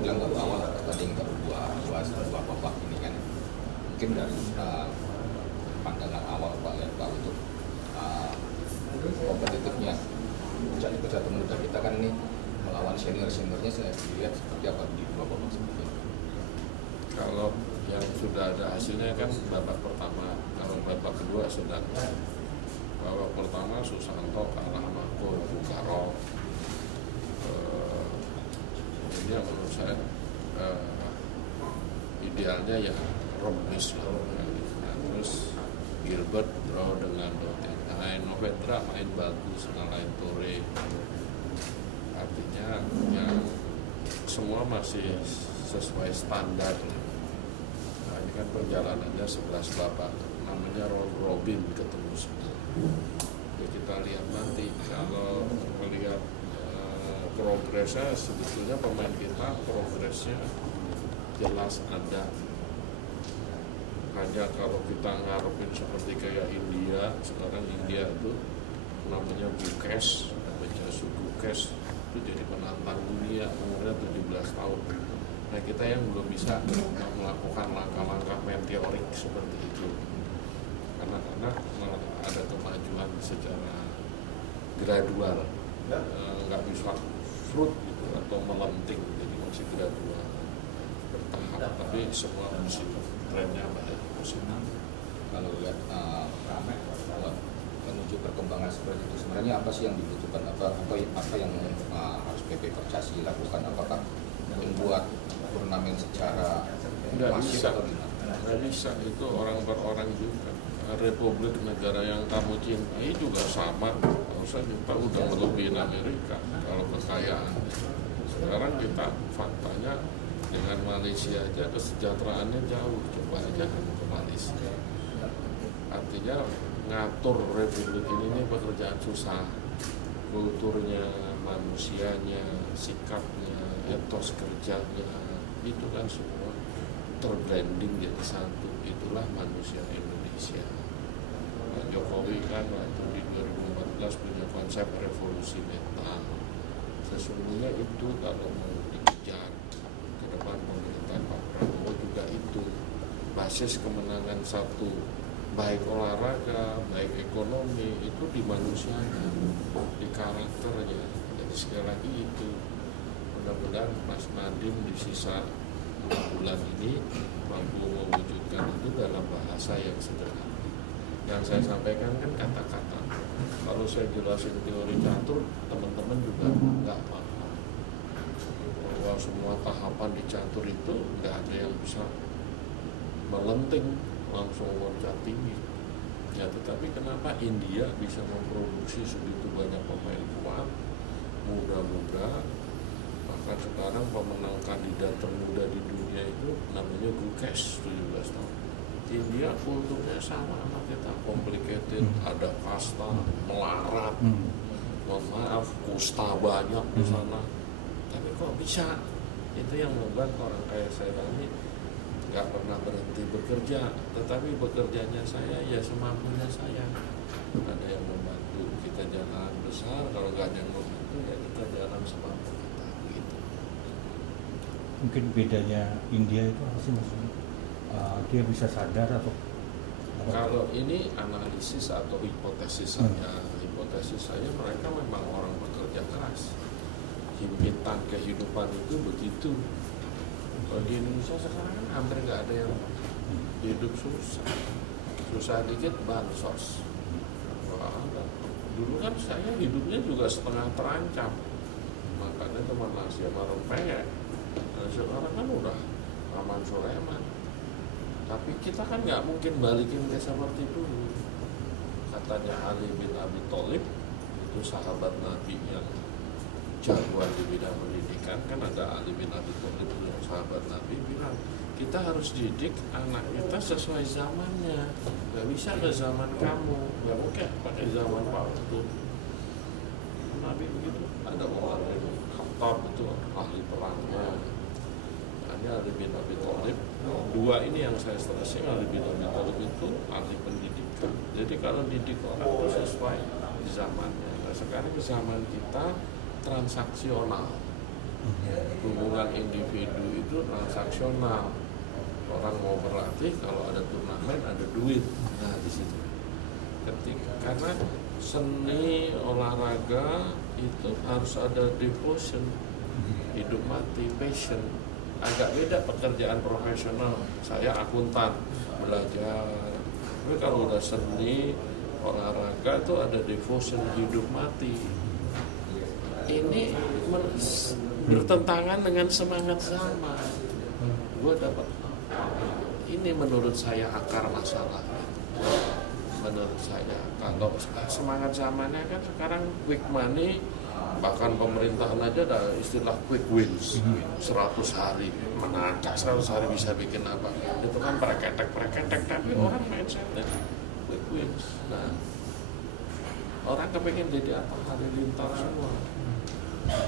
bilang baru awal atau tadi baru dua babak ini kan, mungkin dari pandangan awal Pak ya Pak untuk kompetitifnya pecatur muda kita kan ini melawan seniornya saya lihat seperti apa di dua babak sebelumnya. Kalau yang sudah ada hasilnya kan babak pertama, kalau babak kedua sedang. Babak pertama Susanto kalah sama Bukaro. Ini yang menurut saya idealnya ya remis lah. Nah, terus Gilbert draw dengan Nottingham, Novetra main bagus ngalahin Torre. Artinya ya semua masih sesuai standar. Nah, ini kan perjalanannya 11 babak, namanya round robin ketemu semua. Ya, kita lihat nanti kalau melihat progresnya, sebetulnya pemain kita progresnya jelas ada. Hanya kalau kita ngarepin seperti kayak India, sekarang India itu namanya Gukesh, Bajasu Gukesh, itu jadi penantang dunia umurnya 17 tahun. Nah, kita yang belum bisa melakukan langkah-langkah meteorik seperti itu, karena ada kemajuan secara gradual, nggak bisa fruit gitu, atau melenting, jadi masih gradual bertahap, tapi semua musik trennya pada musim. Kalau lihat menuju perkembangan seperti itu sebenarnya apa sih yang dibutuhkan, apa yang harus PP Percasi lakukan, apakah membuat turnamen secara masif atau gimana? Nggak bisa, itu orang per orang juga. Republik negara yang kamu cintai juga sama, harusnya kita udah melebihin Amerika kalau kekayaan. Sekarang kita faktanya dengan Malaysia aja kesejahteraannya jauh, coba aja ke Malaysia. Artinya ngatur Republik ini pekerjaan susah, kulturnya, manusianya, sikapnya, etos kerjanya, itu kan semua terblending jadi satu. Itulah manusia Indonesia. Pak Jokowi kan waktu di 2014 punya konsep revolusi mental. Sesungguhnya itu kalau mau dikejar ke depan pemerintahan Pak Prabowo juga itu basis kemenangan satu, baik olahraga, baik ekonomi, itu di manusianya, di karakternya. Jadi sekali lagi itu, mudah-mudahan Mas Nadiem di sisa 6 bulan ini mampu mewujudkan itu dalam bahasa yang sederhana. Yang saya sampaikan kan kata-kata. Kalau saya jelasin teori catur, teman-teman juga nggak paham. Bahwa semua tahapan di catur itu nggak ada yang bisa melenting langsung loncat tinggi. Ya, tetapi kenapa India bisa memproduksi segitu banyak pemain kuat, muda-muda, bahkan sekarang pemenang kandidat termuda di dunia itu namanya Gukesh, 17 tahun. India kulturnya sama kita, complicated, ada kasta, melarat, mohon maaf, kusta banyak di sana. Tapi kok bisa? Itu yang membuat orang kayak saya ini nggak pernah berhenti bekerja, tetapi bekerjanya saya ya semampunya saya. Ada yang membantu kita jalan besar, kalau nggak ada yang membantu ya kita jalan semampu kita gitu. Mungkin bedanya India itu apa sih maksudnya? Dia bisa sadar atau kalau ini analisis atau hipotesis saya, hipotesis saya mereka memang orang bekerja keras. Himpitan kehidupan itu begitu. Kalau di Indonesia sekarang kan hampir nggak ada yang hidup susah dikit bansos. Wah, dulu kan saya hidupnya juga setengah terancam, makanya teman nasi sama rempeyek. Nah, sekarang kan udah aman Sulaiman. Tapi kita kan nggak mungkin balikin ke seperti dulu. Katanya Ali bin Abi Thalib, itu sahabat Nabi yang jagoan di bidang pendidikan, kan ada Ali bin Abi Thalib yang sahabat Nabi bilang, kita harus didik anak kita sesuai zamannya. Nggak bisa ke zaman kamu, nggak mungkin pakai zaman waktu. Nabi begitu. Ada orang yang Khattab itu ahli perangnya. Hanya Ali bin Abi Thalib. Dua ini yang saya stressing, Ali bin Abi Thalib itu ahli pendidikan. Jadi kalau didik orang itu sesuai zamannya. Nah, sekarang zaman kita transaksional. Hubungan individu itu transaksional. Orang mau berlatih, kalau ada turnamen ada duit. Nah di situ. Karena seni olahraga itu harus ada devotion, hidup mati, passion. Agak beda pekerjaan profesional. Saya akuntan, belajar. Tapi kalau udah seni olahraga itu ada devotion, hidup mati. Ini bertentangan dengan semangat zaman. Gue dapat ini menurut saya akar masalah. Menurut saya kalau semangat zamannya kan sekarang quick money, bahkan pemerintahan aja ada istilah quick wins, 100 hari menangkap 100 hari bisa bikin apa, itu kan preketek, tapi orang mindsetnya quick wins. Nah orang kepengen jadi apa, halilintar semua,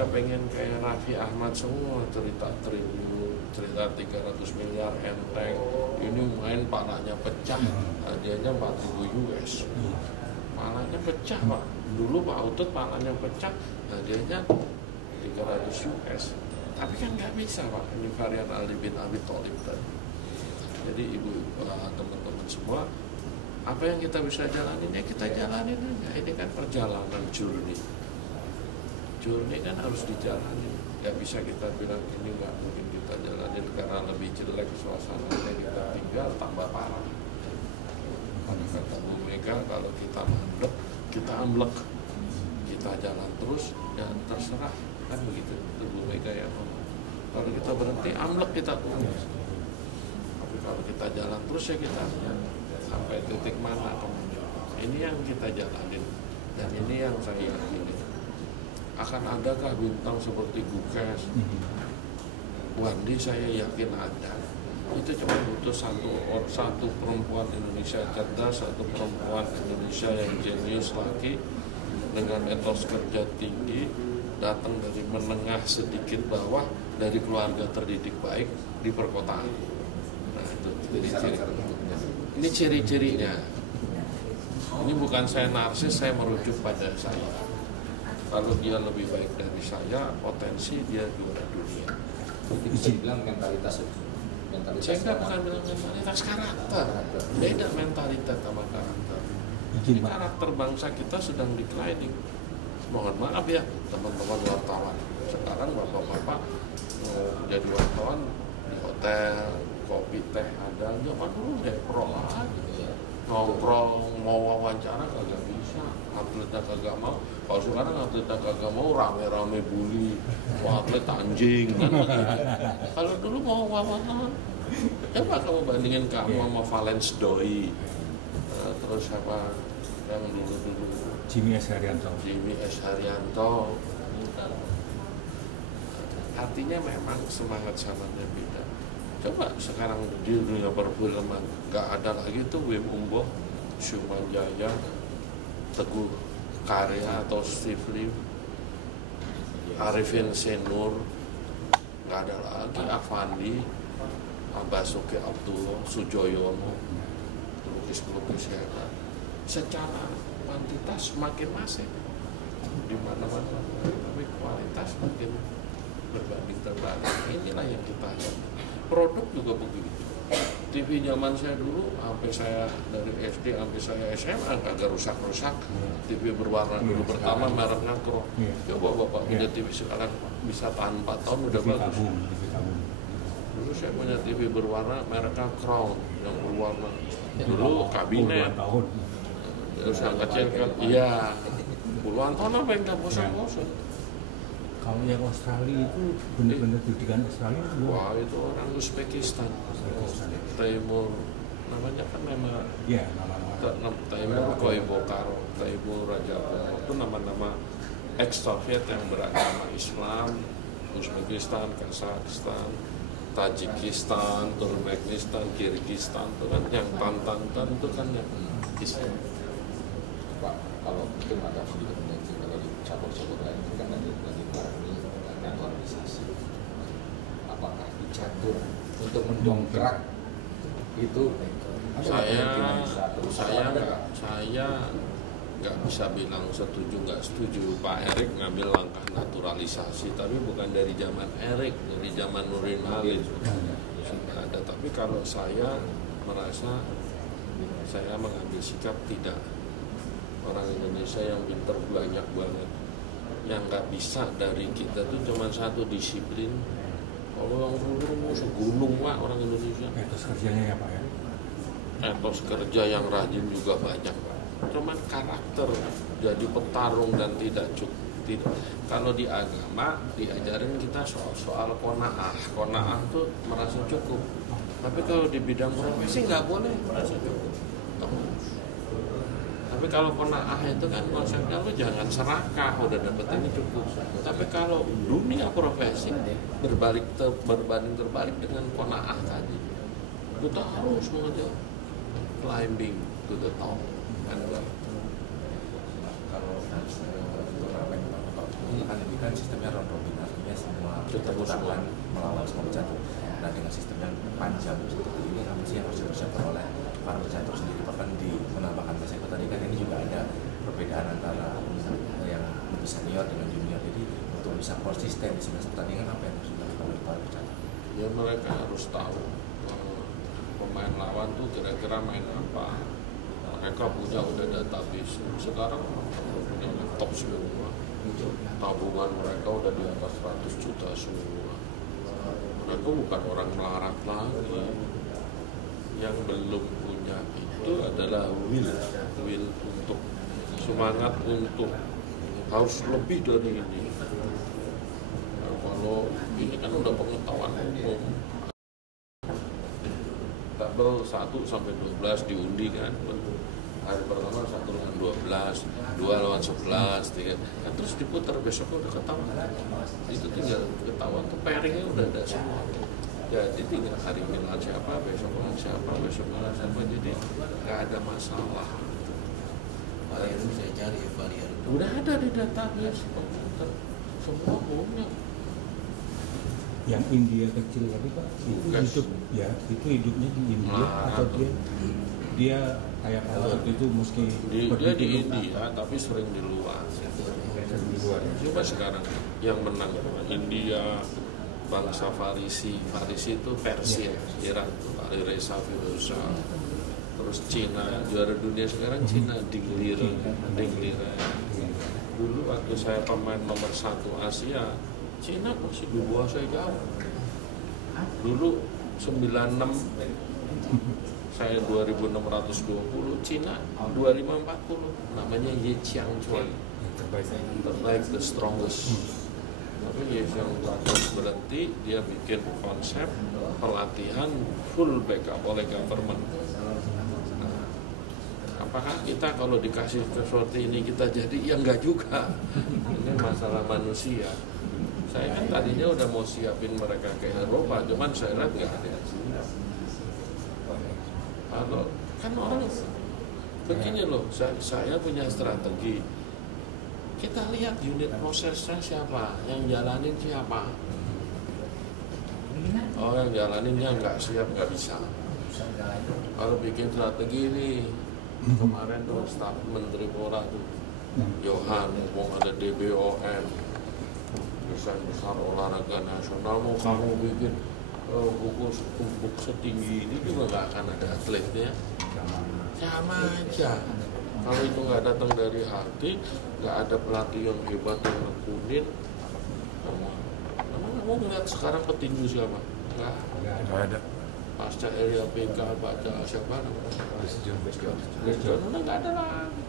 kepengen kayak Raffi Ahmad semua, cerita triliun, cerita 300 miliar enteng, ini main palanya pecah, hadiahnya 4.000 US, palanya pecah Pak. Dulu Pak Utut palanya pecah, hadiahnya 300 US. Tapi kan nggak bisa Pak, ini varian Ali bin Abi Thalib tadi. Jadi ibu teman-teman semua, apa yang kita bisa jalanin ya kita jalanin aja. Ini kan perjalanan journey kan harus dijalani. Gak bisa kita bilang ini nggak mungkin kita jalanin karena lebih jelek suasananya, kita tinggal tambah parah. Kata Bu Mega, kalau kita mandek kita amblek, kita jalan terus dan terserah, kan begitu. Itu Bu Mega yang ngomong. Kalau kita berhenti amblek kita terus. Tapi kalau kita jalan terus ya kita sampai titik mana kemudian. Ini yang kita jalanin dan ini yang saya yakini. Akan adakah bintang seperti Gukes, Wandi, saya yakin ada. Itu cuma butuh satu perempuan Indonesia cerdas, satu perempuan Indonesia yang jenius lagi dengan etos kerja tinggi, datang dari menengah sedikit bawah, dari keluarga terdidik baik di perkotaan. Nah itu ini ciri-cirinya. Ini bukan saya narsis, saya merujuk pada saya. Kalau dia lebih baik dari saya, potensi dia juara dunia. Itu bisa dibilang mentalitas. Saya nggak bukan bilang mentalitas, karakter. Beda mentalitas sama karakter. Ini karakter bangsa kita sedang declining. Mohon maaf ya teman-teman wartawan. Sekarang bapak-bapak jadi wartawan di hotel, kopi teh ada. Zaman dulu pro aja. Nongkrong, mau wawancara kagak bisa, atletnya kagak mau. Kalau sekarang atletnya kagak mau, rame-rame bully, atlet anjing. Kalau dulu mau wawancara, coba kamu bandingin kamu sama Valens Doi, terus siapa yang dulu Jimmy S. Haryanto. Artinya memang semangat zamannya beda. Coba sekarang di dunia perfilman nggak ada lagi tuh Wim Umbo, Syuman Jaya, Teguh Karya atau Steve Lim, Arifin Senur, nggak ada lagi. Avandi, Basuki Abdullah, Sujoyono, pelukis-pelukis hebat. Secara kuantitas makin masif di mana-mana, tapi kualitas makin berbanding terbalik. Inilah yang kita lihat. Produk juga begitu. TV zaman saya dulu, sampai saya dari SD sampai saya SMA kagak rusak-rusak. TV berwarna dulu pertama mereknya Crown. Coba bapak punya TV sekarang bisa tahan 4 tahun udah bagus. Dulu saya punya TV berwarna mereknya Crown yang berwarna. Dulu kabinet. Terus yang kecil kan, iya. Puluhan tahun apa yang nggak bosan-bosan. Kalau yang Australia itu benar-benar didikan Australia. Wah itu orang Uzbekistan. Timur, namanya kan nama. Iya, nama-nama. Timur Koibokar, Timur Raja, itu nama-nama ex-Soviet yang beragama Islam. Uzbekistan, Kazakhstan, Tajikistan, Turkmenistan, Kyrgyzstan, itu kan yang tantan itu kan yang Islam. Pak, kalau mungkin ada sedikit kalau di cabur-cabur lain itu kan ada Parmi dan organisasi. Apakah dicatur untuk mendongkrak itu? Saya nggak bisa bilang setuju nggak setuju. Pak Erik ngambil langkah naturalisasi, tapi bukan dari zaman Erik, dari zaman Nurdin Halid sudah ada. Tapi kalau saya merasa saya mengambil sikap tidak. Orang Indonesia yang pinter banyak banget, yang nggak bisa dari kita tuh cuma satu disiplin. Kalau yang dulu segunung lah orang Indonesia. Etos kerjanya ya Pak ya. Etos kerja yang rajin juga banyak. Cuman karakter jadi petarung dan tidak cukup. Kalau di agama diajarin kita soal kona'ah tuh merasa cukup. Tapi kalau di bidang profesi nggak boleh merasa cukup. Tapi kalau kona'ah itu kan konsepnya lu jangan serakah, udah dapet ini cukup. Tapi kalau dunia profesi berbanding terbalik dengan kona'ah tadi, kita harus mengejar climbing to the top. Kalau beberapa yang kan ini kan sistemnya round robin, artinya semua Kita akan melawan semua pecatur. Nah dengan sistem yang panjang seperti ini apa sih yang harus dipersiapkan oleh para pecatur sendiri? Bahkan di menambahkan Mas Eko tadi kan ini juga ada perbedaan antara yang lebih senior dengan junior. Jadi untuk bisa konsisten di 11 pertandingan apa yang harus dilakukan oleh para pecatur? Ya mereka harus tahu pemain lawan tuh kira-kira main apa. Mereka punya udah database. Sekarang punya laptop semua. Tabungan mereka udah di atas 100 juta semua. Mereka bukan orang melarat lagi. Yang belum punya itu adalah will untuk semangat untuk harus lebih dari ini. Nah, kalau ini kan udah pengetahuan umum. Tabel 1 sampai 12 diundi kan. Hari pertama 1 lawan 12, 2 lawan 11, 3. Kan terus diputar besok udah ketahuan. Itu tinggal ketahuan tuh pairingnya udah ada semua. Jadi tinggal hari ini lawan siapa, besok lawan siapa, jadi nggak ada masalah. Varian saya cari varian. Udah ada di database komputer, semua punya. Yang India kecil tadi Pak, itu Bukan. hidup ya, itu hidupnya di India atau dia kayak kalau waktu itu mesti Dia di India tapi sering di luar. Coba sekarang yang menang India, bangsa Farisi itu Persia, Iran, Ali Reza Firoza. Terus Cina, juara dunia sekarang Cina, Ding Liren. Dulu waktu saya pemain nomor 1 Asia, Cina masih di bawah saya jauh. Dulu 96 saya 2620, Cina 2540, namanya Ye Qiangchuan, terbaik, the strongest. Tapi Ye Qiangchuan berhenti, dia bikin konsep pelatihan full backup oleh government. Nah, apakah kita kalau dikasih seperti ini kita jadi? Ya enggak juga. Ini masalah manusia. Saya kan tadinya udah mau siapin mereka ke Eropa, cuman saya lihat nggak ada. Kalau kan orang begini loh, saya punya strategi. Kita lihat unit prosesnya siapa, yang jalanin siapa. Oh yang jalaninnya nggak siap, nggak bisa. Kalau bikin strategi ini, kemarin tuh staf Menteri Pora tuh, Johan, mau ada DBON, besar olahraga nasional, mau kamu bikin buku setinggi ini juga nggak akan ada atletnya. Sama aja. Kalau itu nggak datang dari hati, nggak ada pelatih yang hebat yang nekunin. Emang kamu ngeliat sekarang petinju siapa? Nggak ada. Pasca Elia PK, baca siapa namanya? John udah nggak ada lagi.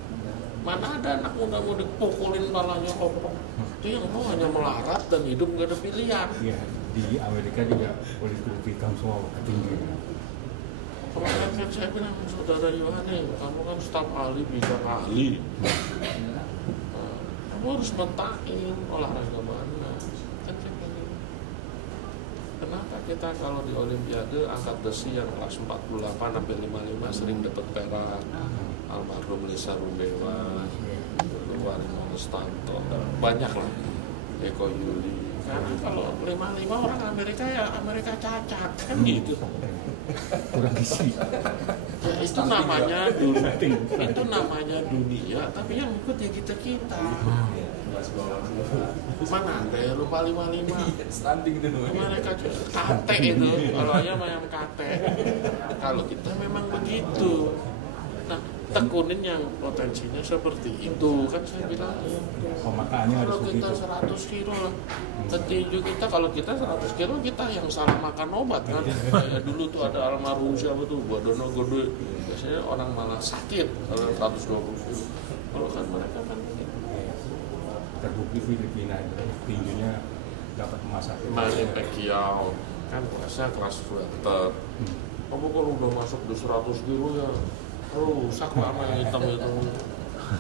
Mana ada anak muda mau dipukulin palanya kopong. Itu yang mau hanya melarat dan hidup nggak ada pilihan. ya, di Amerika juga kulit hitam semua tinggi. Kemarin kan saya bilang, saudara Yohane, kamu kan staf ahli bidang ahli. Kamu harus mentakin olahraga mana. Kan kenapa kita kalau di Olimpiade angkat besi yang kelas 48 sampai 55 sering dapat perak? Almarhum Lisa Rubewa, Warimo Stanto, banyak lah, Eko Yuli. Karena kalau 55 orang Amerika ya Amerika cacat kan gitu. Kurang isi. Ya itu itu namanya dunia, itu namanya dunia, tapi yang ikut ya kita. Mana ada yang lupa 55? Standing itu. Mereka kate itu, kalau ayam kate. Kalau kita memang begitu. Nah, tekunin yang potensinya seperti itu kan saya bilang. Pemakaannya harus Kalau kita begitu. 100 kilo lah, petinju kita kalau kita 100 kilo kita yang salah makan obat kan. Kayak dulu tuh ada almarhum siapa tuh, Bodono Godoy. Biasanya orang malah sakit kalau 120 kilo. Kalau kan mereka kan Terbukti Filipina itu tinjunya dapat emas satu. Manny Pacquiao kan kelasnya kelas welter. Kamu kalau udah masuk di 100 kilo ya rusak lama yang hitam itu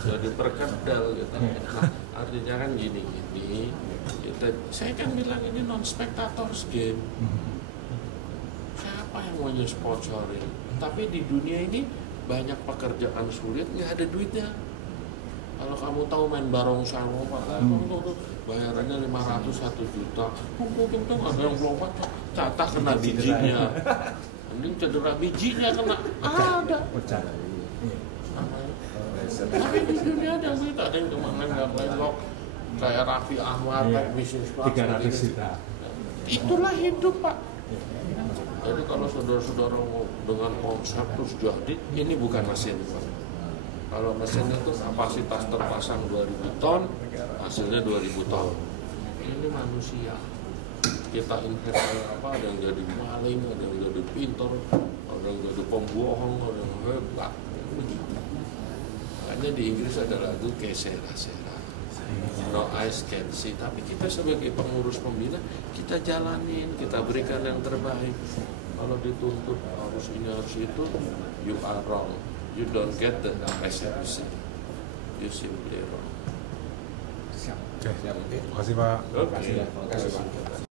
jadi perkedel gitu. Nah, artinya kan gini saya kan bilang ini non spectators game. Siapa yang mau sponsorin? Tapi di dunia ini banyak pekerjaan sulit, nggak ada duitnya. Kalau kamu tahu main barongsai kamu tuh bayarannya 500 1 juta. Mungkin tuh ada yang lompat catah kena bijinya. Mending cedera bijinya kena ada. Pecah. Tapi di dunia ada gitu, ada yang cuma main lock kayak Raffi Ahmad, kayak bisnis kelas 300 juta. Itulah hidup, Pak. Jadi kalau saudara-saudara mau dengan konsep terus jadi, ini bukan mesin, Pak. Kalau mesin itu kapasitas terpasang 2000 ton, hasilnya 2000 ton. Ini manusia. Kita invest apa? Ada yang jadi maling, ada yang jadi pintar, ada yang jadi pembohong, ada yang hebat. Begitu. Makanya di Inggris ada lagu Que Sera Sera, No Eyes Can See. Tapi kita sebagai pengurus pembina, kita jalanin, kita berikan yang terbaik. Kalau dituntut harus ini harus itu, you are wrong. You don't get the appreciation. You simply wrong. Siap. Oke, terima kasih Pak. Oke. Terima kasih Pak.